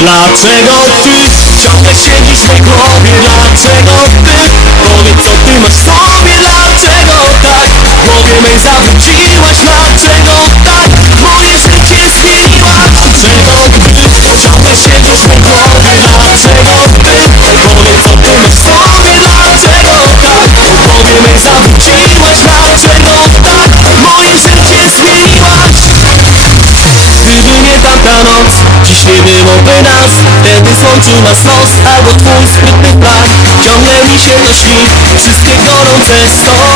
Dlatego ty, ale siedzisz tylko, dlatego ty Trzymam stos albo twój sprytny plan. No Żołnierzy się świt Wszystkie gorące są